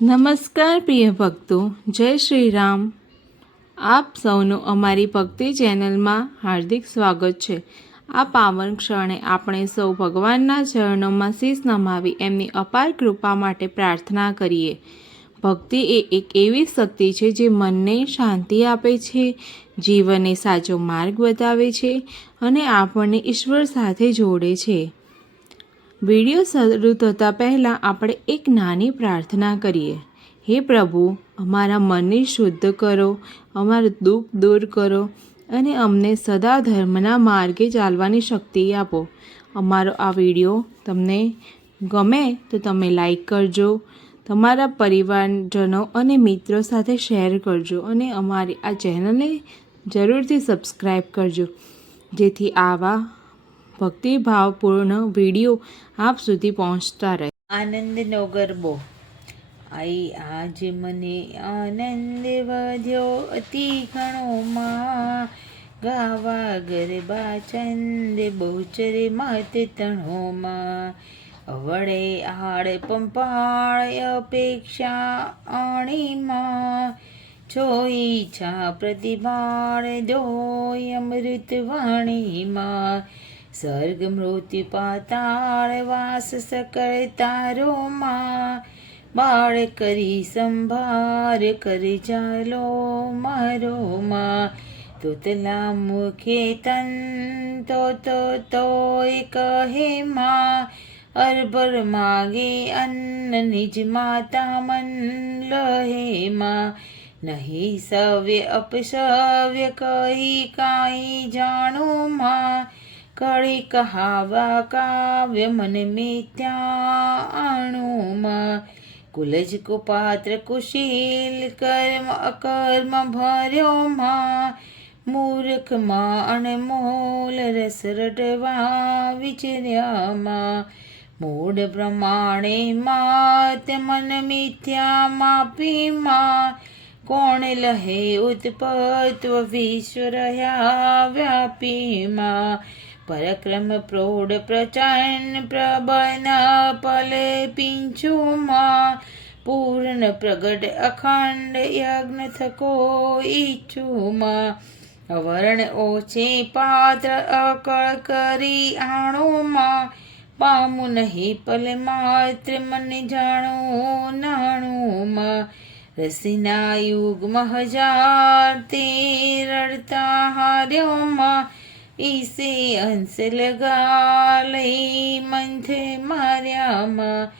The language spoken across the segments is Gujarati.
નમસ્કાર પ્રિય ભક્તો, જય શ્રી રામ. આપ સૌનું અમારી ભક્તિ ચેનલમાં હાર્દિક સ્વાગત છે. આ પાવન ક્ષણે આપણે સૌ ભગવાનના ચરણોમાં શીશ નમાવી એમની અપાર કૃપા માટે પ્રાર્થના કરીએ. ભક્તિ એ એક એવી શક્તિ છે જે મનને શાંતિ આપે છે, જીવનને સાચો માર્ગ બતાવે છે અને આપણને ઈશ્વર સાથે જોડે છે. વિડીયો શરૂ થતાં પહેલાં આપણે એક નાની પ્રાર્થના કરીએ. હે પ્રભુ, અમારા મનને શુદ્ધ કરો, અમારું દુઃખ દૂર કરો અને અમને સદા ધર્મના માર્ગે ચાલવાની શક્તિ આપો. અમારો આ વિડીયો તમને ગમે તો તમે લાઈક કરજો, તમારા પરિવારજનો અને મિત્રો સાથે શેર કરજો અને અમારી આ ચેનલને જરૂરથી સબસ્ક્રાઈબ કરજો, જેથી આવા ભક્તિભાવપૂર્ણ વિડીયો આપ સુધી પહોંચતા રહે. આનંદનો ગરબો. આઈ આજ મને આનંદ વધ્યો અતિ ઘણોમાં, ગાવા ગરબા છંદ બહુચરે માતે તણોમાં, વડે આડ પંપાળ અપેક્ષા આણીમાં, છો ઈચ્છા પ્રતિભાળ દોય અમૃત વાણીમાં, સ્વર્ગ મૃત્યુ પાતાળ વાસ સકળ તારોમાં, બાળ કરી સંભાર કરી ચાલો મારોમાં, તોતલા મુખે તન તોય કહે માં, અરબર માગે અન્ન નિજ માતા મન લહે માં, નહીં સવ્ય અપસવ્ય કહી કાંઈ જાણું માં, કળી કહાવા કાવ્ય મન મિથ્યા અણુમાં, કુલજ કુપાત્ર કુશીલ કર્મ અકર્મ ભર્યો માં, મૂર્ખ માં અણમોલ રસ રટવા વિચર્યામાં, મૂળ પ્રમાણે માત મન મિથ્યા માપી માં, કોણ લહે ઉત્પત્વ વિશ્વ રહ્યા વ્યાપી માં, પરાક્રમ પ્રૌઢ પ્રચંડ પ્રબળના પલે પિંચુમાં, પૂર્ણ પ્રગટ અખંડ યજ્ઞ થકો ઈચ્છુમાં, અવર્ણ ઓછે પાત્ર અકળ કરી આણુમાં, પામું નહીં પલે માત્ર મને જાણું નાણુમાં, રસીના યુગમાં હજાર તે રડતા હાર્યોમાં, ઈસે અંશ લગા લઈ મંથે માર્યામાં,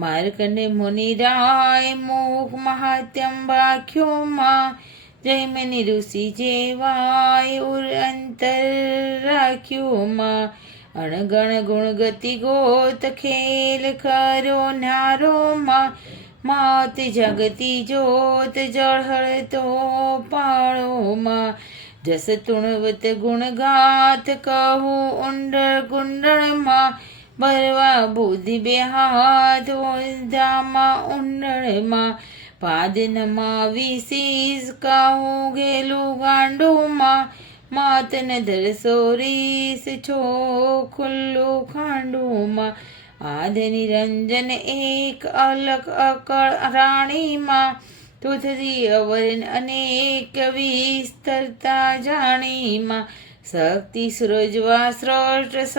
માર્કંડ મુનિ રાય મુખ મહાત્યમ વાક્યોમાં, જૈમિની ઋષિ જેવાય ઉર અંતર રાખ્યોમાં, અણગણ ગુણ ગતિ ગોત ખેલ ખરો નારોમાં, માત જગતી જોત જળહળ તો પાળોમાં, જસ તુણવત ગુણગાથ કહું ઉંડળ ગુંડળમાં, ભરવા બુદ્ધિ બે હાથ ધામા ઉંડળમાં, પાદ નમાવી શીશ કહું ઘેલું ગાંડુમાં, માતન ધરસો રીસ છો ખુલ્લું ખાંડુમાં, આધ નિરંજન એક અલક અકળ રાણીમાં, તુથથી અવરન અનેક વિસ્તરતા જાણીમાં, શક્તિ સૃજવા સ્રષ્ટ સહ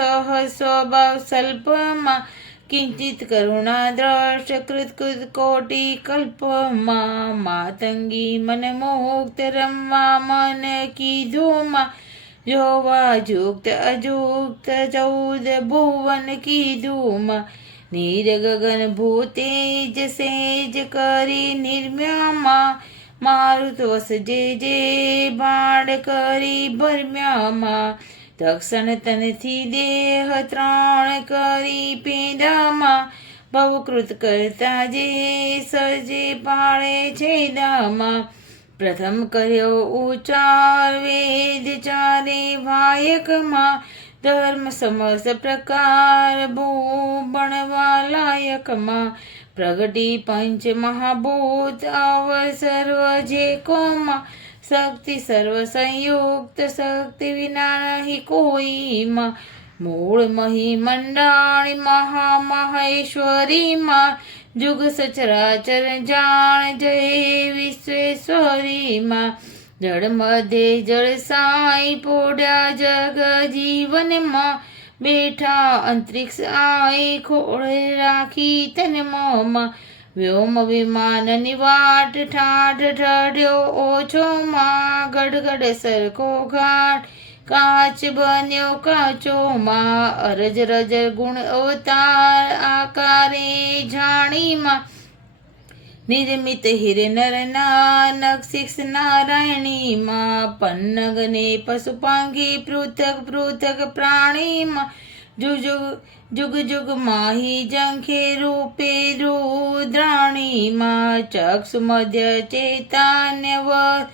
સ્વભાવ સ્વલ્પમાં, કિંચિત કરુણા દ્રષ્ટ કૃત કોટી કલ્પમાં, માતંગી મન મુક્ત રમવા મન કીધુંમાં, જોવા જુક્ત અજુક્ત 14 ભુવન કીધુંમાં, નીર ગગન ભૂતેજ સેજ કરી નિર્મ્યામાં, મારુત વસજે જે બાળ કરી ભરમ્યામાં, તક્ષણ તનથી દેહ 3 કરી પેડામાં, ભવકૃત કરતા જે સજે પાળે છેદામાં, પ્રથમ કર્યો ઉચાર વેદ ચારે વાયકમાં, ધર્મ સમસ્ત પ્રકાર ભૂ લાયકમાં, પ્રગટી પંચ મહાભૂત અવર સર્વ જે કોમાં, શક્તિ સર્વ સંયુક્ત શક્તિ વિના નહીં કોઈમાં, મૂળ મહી મંડાણી મહામહેશ્વરીમાં, જુગ સચરાચર જાણ જય વિશ્વેશ્વરી માં જળ મધ્ય જળ સાઈ પોડ્યા જગ જીવનમાં બેઠા અંતરિક્ષ આઈ ખોળે રાખી તન મોમાં વ્યોમ વિમાનની વાટ ઠાઠ ઠડ્યો ઓછો માં ગડગડ સરખો ઘાટ કાચ બન્યો કાચો માં અરજ રજ ગુણ અવતાર આકારે જાણીમાં નિર્મિત હિર નર નાનક શિક્ષ નારાયણીમાં પન્નગને પશુપાંગી પૃથક પૃથક પ્રાણીમાં જુગ જુગ માહી જંખે રૂપે રુદ્રાણીમાં ચક્ષુ મધ્ય ચૈતન્ય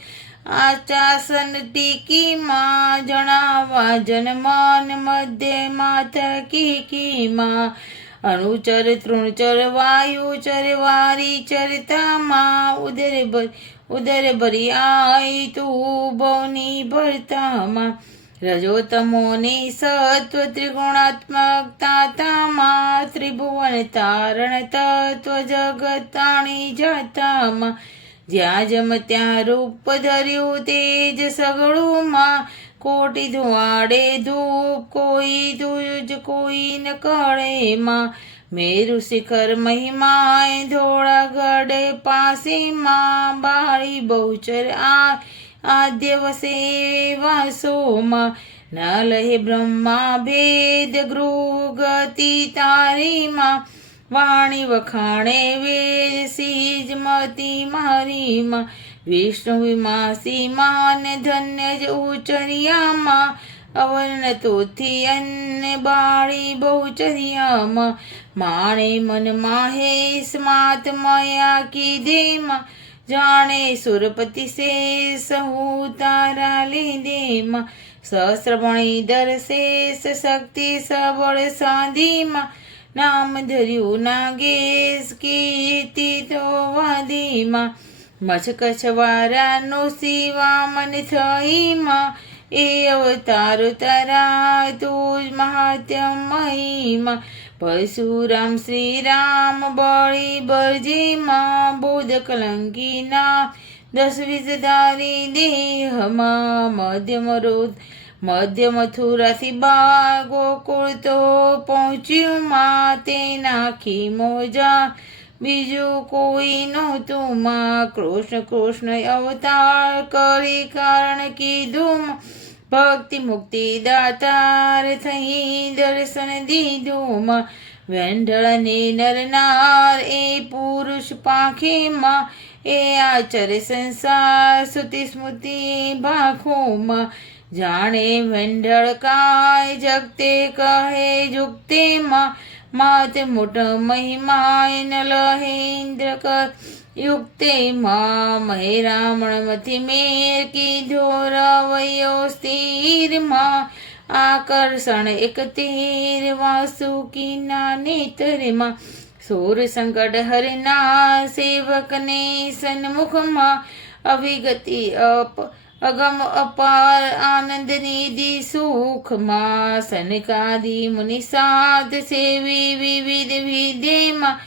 આચાસન ટીકીમાં જણાવા જનમાન મધ્ય માથ કીકીમાં અણુચર તૃણચર વાયુચર વારી ચરતામાં ઉદર ભરી આઈ તું ભવની ભરતામાં રજોતમોની સત્વ ત્રિગુણાત્મકતામાં ત્રિભુવન તારણ તત્વ જગતાણી જતામાં જ્યાં જમ ત્યાં રૂપ ધર્યું તેજ સગળુમાં કોટી ધુવાડે ધૂપ કોઈ ધુજ કોઈ ન કળેમાં મેરુ શિખર મહિમાય ધોળા ગઢે પાસેમાં બાળી બહુચર આદ્ય વસે વાસોમાં ન લહે બ્રહ્મા ભેદ ગૃહ ગતિ તારીમાં વાણી વખાણે વેદ સીજ મતી મારીમાં વિષ્ણુ વિમાસી માન ધન્ય જ ઉચરિયામાં અવર્ણ તોથી અન્ય બાળી બહુચરિયામાં માણે મન માહેશ માત મયા કીધેમાં જાણે સુરપતિ શેષ હું તારા લીધેમાં સહસ્રમણી દર શેષ શક્તિ સબળ સાધીમાં નામ ધર્યું નાગેશ કીર્તિ તો વાદીમાં મચકછવારાનો શિવામન થઈમાં એ અવતારો તારા તુજ મહાત્મયમાં પરશુરામ શ્રીરામ બળી બળજીમાં બોધ કલંકીના 10 વિષધારી દેહમાં મધ્ય મથુરાથી બાર ગોકુળ તો પહોંચ્યું માં તે નાખી મોજા બીજું કોઈ નહોતું માં કૃષ્ણ અવતાર કરી કારણ કીધું ભક્તિ મુક્તિ દાતાર થઈ દર્શન દીધું માં વેંઢળને નરનાર એ પુરુષ પાંખેમાં એ આચરે સંસાર સુતિ સ્મૃતિ ભાખોમાં જાણે વેંઢળ કાય જગતે કહે જુક્તેમાં માત મોટ મહિમાય ન લહે ઇન્દ્ર યુક્તેમાં મહે રામણમથી મેર કીધો રવૈયો સ્થિરમાં આકર્ષણ એક તીર વાસુકીના નેતરમાં સૂર સંકટ હરના સેવકને સન્મુખમાં અવિગતિ અગમ અપાર આનંદ નિધિ સુખમાં સનકાદી મુનિ સાધ સેવી વિવિધ વિધેમાં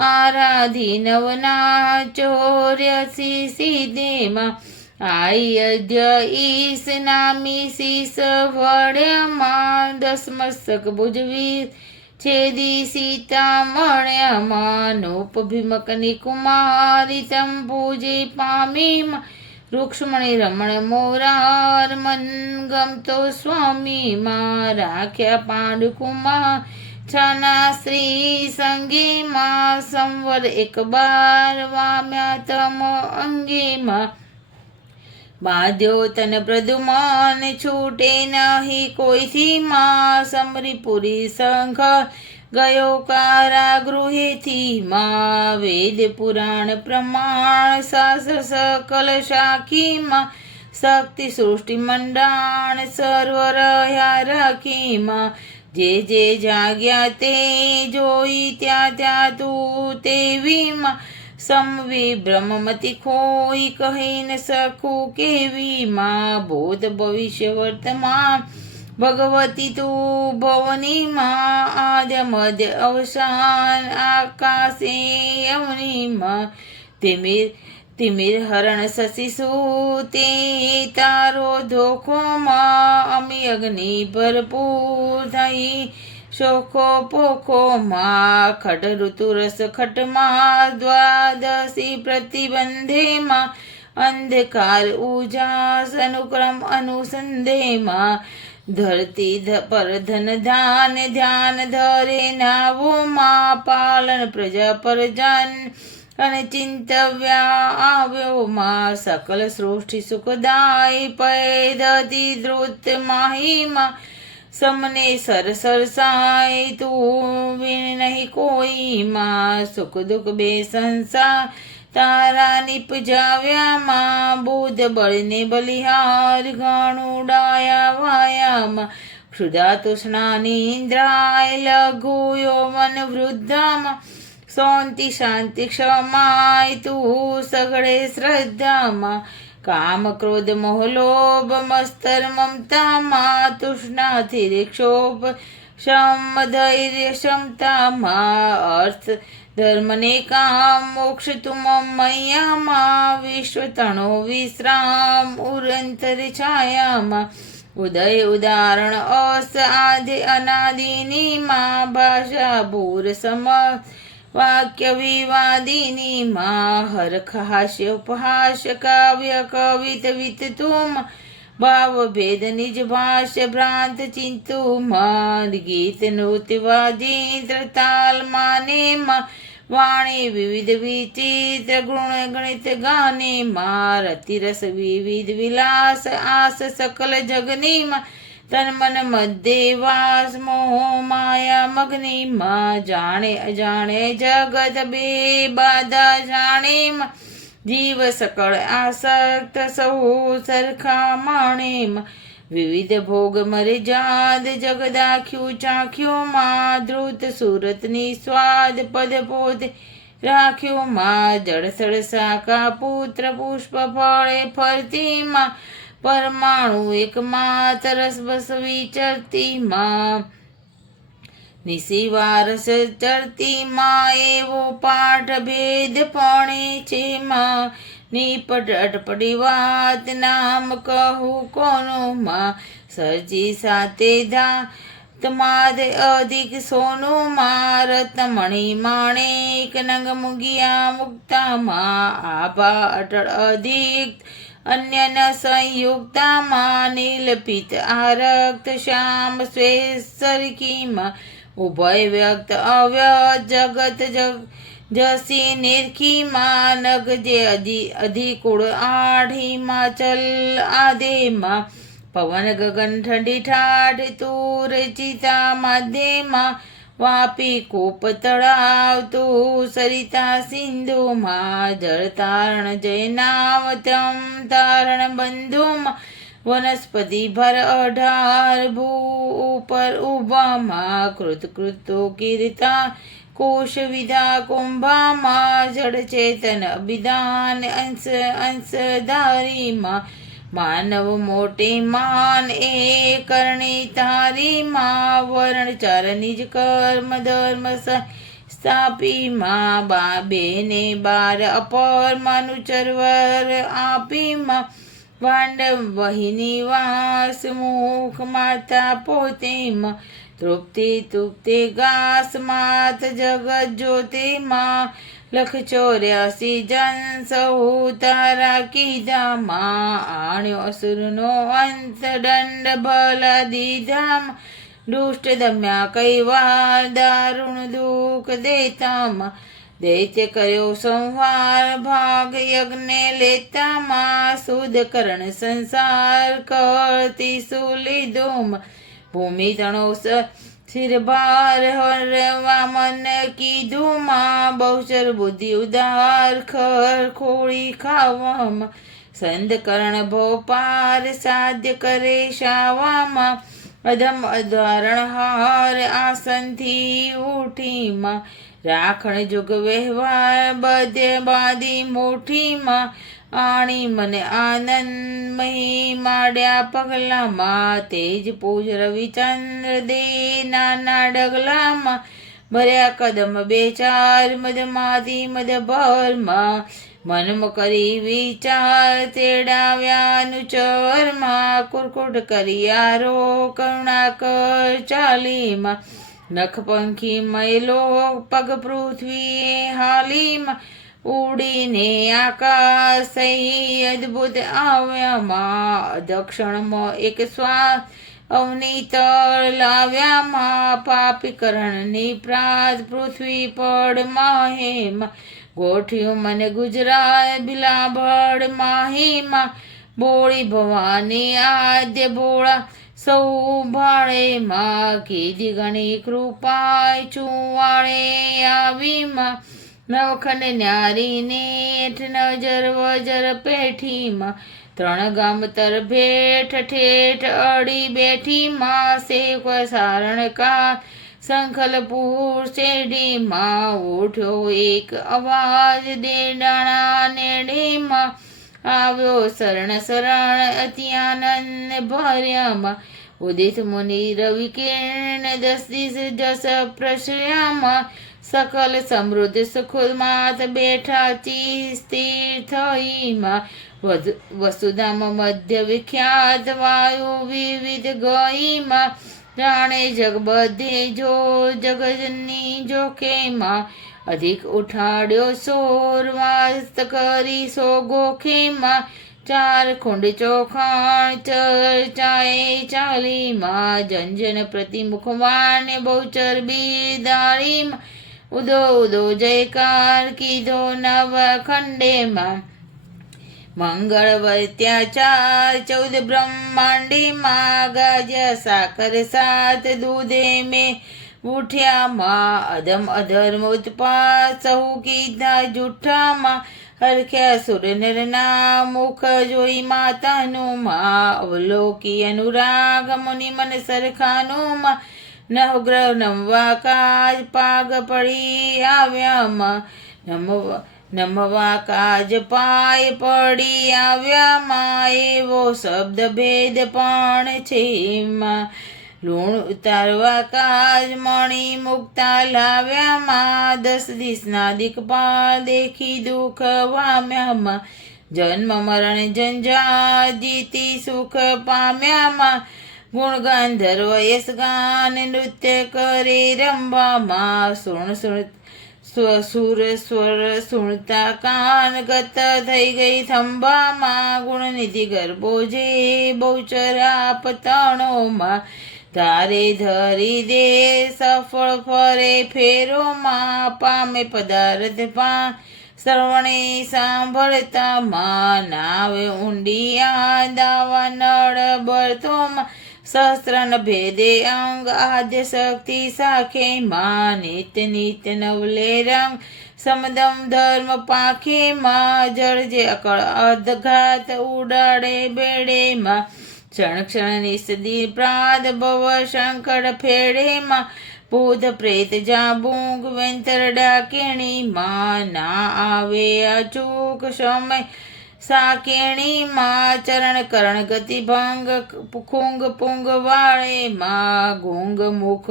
આરાધી નવના ચોર્યાસી સિદ્ધેમાં આઈ અધ્ય ઈશ નામી શીશ વડ્યામાં 10 મસ્તક ભુજવી છેદી સીતા મળ્યામાં નોપ ભીમકની કુમારી તમ પૂજે પામીમાં રૂક્ષ્મણી રમણ મોરાર મન ગમતો સ્વામીમાં રાખ્યા પાંડુકુમાર છાના શ્રી સંગીમાં સંવર 11 વામ્યા તમ અંગીમાં બાંધ્યો તન પ્રદુમાન છૂટે નહીં કોઈથી માં સમરી પુરી સંઘ ગયો કારાગૃહેથી માં વેદ પુરાણ પ્રમાણ શાસ્ત્ર સકલ શાખીમાં શક્તિ સૃષ્ટિ મંડાણ સર્વ રહ્યા રાખીમાં જે જાગ્યા તે જોઈ ત્યાં તું તેવીમાં સમવી બ્રહ્મમતી ખોઈ કહી ન શકું કેવીમાં બોધ ભવિષ્ય વર્તમાન ભગવતી તું ભવની માં આદ્ય મધ્ય અવસાન આકાશે યમની માં તિમિર હરણ શશી તે તારો ધોખો માં અમી અગ્નિ ભરપૂર થઈ શોખો પોખો માં ખડ ઋતુ રસ ખટમાં દ્વાદશી પ્રતિબંધે માં અંધકાર ઉજાસ અનુક્રમ અનુસંધેમાં ધરતી પર ધન ધાન ધ્યાન ધરે નાવો માં પાલન પ્રજા પર જન અને ચિંતવ્યા આવ્યો માં સકલ સૃષ્ટિ સુખદાય પૈદતી ધ્રુત માહીમાં સમને સરસાય તું વિન નહીં કોઈ માં સુખ દુઃખ બે સંસાર તારા નિપજાવ્યા માં બુદ્ધ બળને બલિહાર ગણુડાયા વાયામાં ક્ષુધા તૃષ્ણા નિંદ્રાય લઘુ યૌવન વૃદ્ધામાં શાંતિ શાંતિ ક્ષમાય તું સગળે શ્રદ્ધામાં કામ ક્રોધ મોહ લોભ મસ્તર મમતામાં તૃષ્ણાથી ક્ષોભ શમ ધૈર્ય ક્ષમતામાં અર્થ ધર્મને કામ મોક્ષ તુમ મૈયામાં વિશ્વ તણો વિશ્રામ ઉરંતર છાયામાં ઉદય ઉદાહરણ અસ આદિ અનાદિની માં ભાષા ભૂર સમ વાક્ય વિવાદિની માં હરખ હાસ્ય ઉપહાસ્ય કાવ્ય કવિત વિત તુમ ભાવ ભેદ નિજ ભાષ્ય ભ્રાંત ચિંતુમાં ગીત નૃત્ય વાદિત્ર તાલ માને માં વાણી વિવિધ વિચિત્ર ગુણ ગણિત ગાને માં રતિરસ વિવિધ વિલાસ આસ સકલ જગની માં તન મન મધ્ય વાસ મોહ માયા મગ્ની માં જાણે અજાણે જગત બે બાધા જાણે માં જીવ સકળ આસક્ત સૌ સરખા માણે વિવિધ ભોગ મરે જાદ જગદાખ્યું ચાખ્યું માં ધ્રુત સુરતની સ્વાદ પદ પોતે રાખ્યું માં જળસળ શાખા પુત્ર પુષ્પ ફળે ફરતી માં પરમાણુ એક માત રસ બસ વિચરતી માં નિશિવારસ ચરતી માં એવો પાઠ ભેદ પણે છે માં નિપટ અટપટી વાત નામ કહું કોનું માં સર્જી સાથે ધા તમારે અધિક સોનું માં રત્નમણી માણેક નંગ મુગિયા મુક્તામાં આભા અટળ અધિક અન્યન સંયુક્તામાં નીલપિત આરક્ત શ્યામ શ્વેસરકીમાં ઉભય વ્યક્ત અવ્યક્ત જગત જસી નિરખીમાં નગ જે અધિકુળ આઢીમાં ચલ આદેમાં પવન ગગન ઠંડી ઠાઠ તુર ચિતા માધ્યમાં વાપી કોપ તળાવ તું સરિતા સિંધુમાં જળ તારણ જયનાવતમ તારણ બંધુમાં વનસ્પતિ ભર અઢાર ભૂ ઉપર ઉભામાં કૃત કીર્તા કોશ વિધા કુંભામાં જળ ચેતન અભિધાન અંશધારીમાં માનવ મોટે માન એ કરણી તારીમાં વર્ણ ચાર નિજ કર્મ ધર્મ સ્થાપીમાં બેને બાર અપર મનુચરવર આપીમાં વાંડવ વહિની વાસ મુખ માતા પોતેમાં તૃપ્તિ ઘાસ માત જગત જ્યોતિમાં લખ 84 જન સહુ તારા કીધામાં આણ્યો અસુરનો અંત દંડ ભલા દીધામાં દુષ્ટ દમ્યા કૈવાર દારૂણ દુઃખ દેતામાં દૈત્ય કર્યો સંહાર ભાગ યજ્ઞ લેતામાં શુદ્ધ કરણ સંસાર કરતી સુલીધોમાં ભૂમિ તણો શિરભાર હરવા મન કીધું માં બહુચર બુદ્ધિ ઉદાર ખર ખોળી ખાવામાં સંધ કરણ ભોપાર સાધ્ય કરે શાવામાં અધમ અધારણ હાર આસનથી ઉઠીમાં રાખણ જુગ વ્યવહાર બધે બાદી મુઠીમાં આણી મને આનંદમયી માંડ્યા પગલામાં, તેજ પૂજ રવિચંદ્ર દે નાના ડગલામાં, ભર્યા કદમ બે ચાર મદમાંથી મદભરમાં, મનમ કરી વિચાર તેડાવ્યાનું ચરમાં, કુરકુટ કરિયારો કરુણાકર ચાલીમાં, નખ પંખી મયલો પગ પૃથ્વીએ હાલીમાં, ઉડીને આકાશ થઈ અદ્ભુત આવ્યામાં, દક્ષિણમાં એક શ્વાસ અવનીતર લાવ્યામાં, પાપીકરણની પ્રાત પૃથ્વી પડ માહેમાં, ગોઠ્યું મને ગુજરાત બિલાભડ માહીમાં, બોળી ભવાની આદ્ય ભોળા સૌ ભાળેમાં, કીધી ઘણી કૃપાય ચુવાળે આવીમાં, નવખંડ ન્યારીને નજર વજર પેઠીમાં, ત્રણ ગામતર ભેઠ ઠેઠ અડી બેઠીમાં, સેવક સારણ કા સંખલપુર શેઢીમાં, ઉઠ્યો એક અવાજ દેડાણા નેડીમાં, આવ્યો શરણ શરણ અતિ આનંદ ભર્યામાં, ઉદિત મુનિ રવિ કિરણ દસ દિશ જસ પ્રસર્યામાં, સકલ સમૃદ્ધ સુખમાત બેઠા સ્થિર થઈમાં, વસુધામાં મધ્ય વિખ્યાત વાયુ વિવિધ ગઈમાં, જાણે જગ બધે જો જગજની જોખેમાં, અધિક ઉઠાડ્યો સોર વાસ્ત કરી સો ગોખેમાં, ચાર ખુંડ ચોખાણ ચર્ચાએ ચાલીમાં, જનજન પ્રતિમુખવાન બહુચર બિદાળીમાં, ઉદો ઉદો જયકાર કીધો નવ ખંડેમાં, મંગળ ત્યાચાર 14 બ્રહ્માંડીમાં, ગાજ્યા સાકર સાત દૂધે મેં ઉઠ્યામાં, અધમ અધર્મ ઉત્પાત સહુ કીધા જૂઠામાં, હરખ્યા સુર નરના મુખ જોઈ માતાનું માં, અવલોકી અનુરાગ મુનિ મન સરખાનું, નવગ્રહ નમવા કાજ પાગ પડી આવ્યામાં, નમવા કાજ પાય પડી આવ્યામાં, એવો શબ્દ ભેદ પણ છે માં, લૂણ ઉતારવા કાજ મણી મુક્તા લાવ્યામાં, 10 દિશના દિક્પાલ દેખી દુઃખ વામ્યામાં, જન્મ મરણ જંજાળ જીતી સુખ પામ્યામાં, ગુણ ગાંધર્વ યશ ગાન નૃત્ય કરે રંબામાં, સુર સ્વર સુણતા કાન ગત થઈ ગઈ થંભામાં, ગુણનિધિ ગરબો જે બહુચરા પતણોમાં, ધારે ધરી દે સફળ ફરે ફેરોમાં, પામે પદાર્થ શ્રવણે સાંભળતામાં, નાવે ઊંડિયા દાવા નળ બળતોમાં, સહસ્રન ભેદે અંગ આદ્ય શક્તિ સાખેમાં, નિત્ય નિત્ય નવલે રંગ સમદમ ધર્મ પાંખેમાં, જળજે અકળ અધઘાત ઉડાડે બેડેમાં, ક્ષણ ક્ષણની સદી પ્રાદ ભવ શંકર ફેડેમાં, ભૂત પ્રેત જાબુંગ વેંતરડા કેણીમાં, ના આવે અચૂક સમય સાકેણીમાં, ચરણ કરણ ગતિ ભંગ ખુંગ પુંગ વાળેમાં, ગુંગ મુખ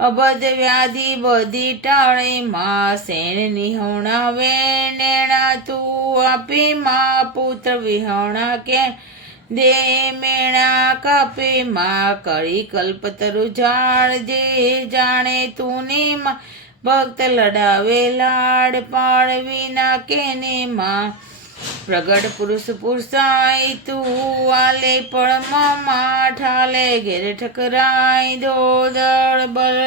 અબધ વ્યાધિ બધી ટાળેમાં, શેણ નિહોણા વેણેણા તું આપીમાં, પુત્ર વિહોણા કે દે મેણા કાપેમાં, કળી કલ્પતરુ ઝાડ જે જાણે તું નીમાં, ભક્ત લડાવે લાડ પાળ વિના કેનેમાં, પ્રગટ પુરુષ પુરુષાય તું આલે પળમાં, ઠાલે ઘેર ઠકરાય દોદળ બળ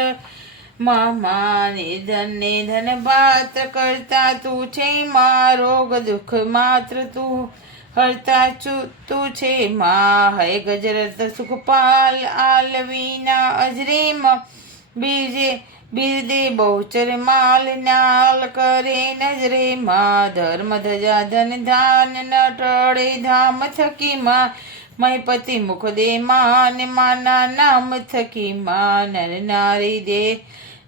માં, નિધન ને ધન પાત્ર કરતા તું છે માં, રોગ દુઃખ માત્ર તું હરતા તું છે માં, હય ગજરાત સુખપાલ આલવીના અજરીમાં, બિરદે બહુચર માલ નાલ કરે નજરે માં, ધર્મ ધજા ધન ધાન ન ટળે ધામ થકી માં, મહીપતિ મુખ દે માન માના નામ થકી માં, નર નારી દે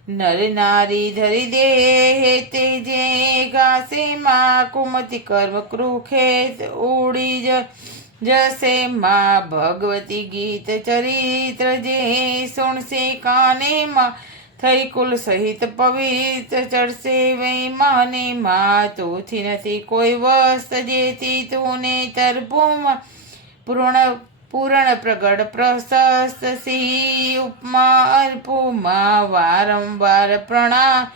નર નારી ધરી દે તે જે ગાશે માં કુમતિ કર્મ કૃખેત ઉડી જશે માં ભગવતી ગીત ચરિત્ર જે સુણશે કાને માં થઈ કુલ સહિત પવિત્ર ચડશે વૈ માને માં તુંથી નથી કોઈ વસ્ત જેથી તુને તરપુમાં પૂર્ણ પ્રગટ પ્રશસ્ત સી ઉપમા અલ્પુમાં વારંવાર પ્રણામ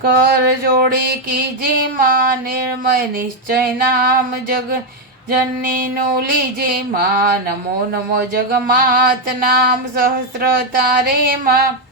કર જોડી કીજે માં નિર્મય નિશ્ચય નામ જગ જનનીનું લીજે માં નમો નમો જગમાત નામ સહસ્ર તારે માં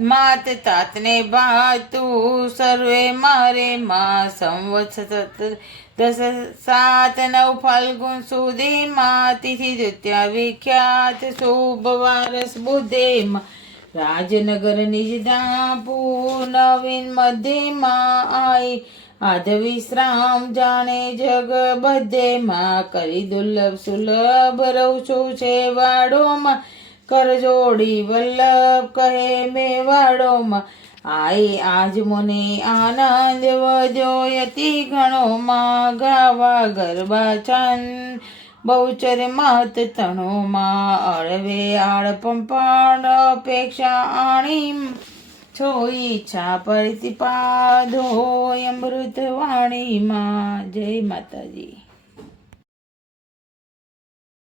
માત તાતને બાતું સર્વે મારે માં સંવત્સર 10-7-9 ફાલ્ગુન સુધી માં તિથિ દ્વિતીયા વિખ્યાત શુભ વારસ બુદ્ધે માં રાજનગર નિજધાપુર નવીન મધ્યમાં આઈ આધ વિશ્રામ જાણે જગ બધે માં કરી દુર્લભ સુલભ રહું છું છે વાડોમાં કર જોડી વલ્લભ કહે મેવાડોમાં આઈ આજ મને આનંદ વધ્યો યતિ ઘણો માં ગાવા ગરબા છંદ બહુચર માત તણો માં અળવે આળ પંપાળ અપેક્ષા આણી છો ઈચ્છા પ્રતિપાદો અમૃત વાણીમાં. જય માતાજી.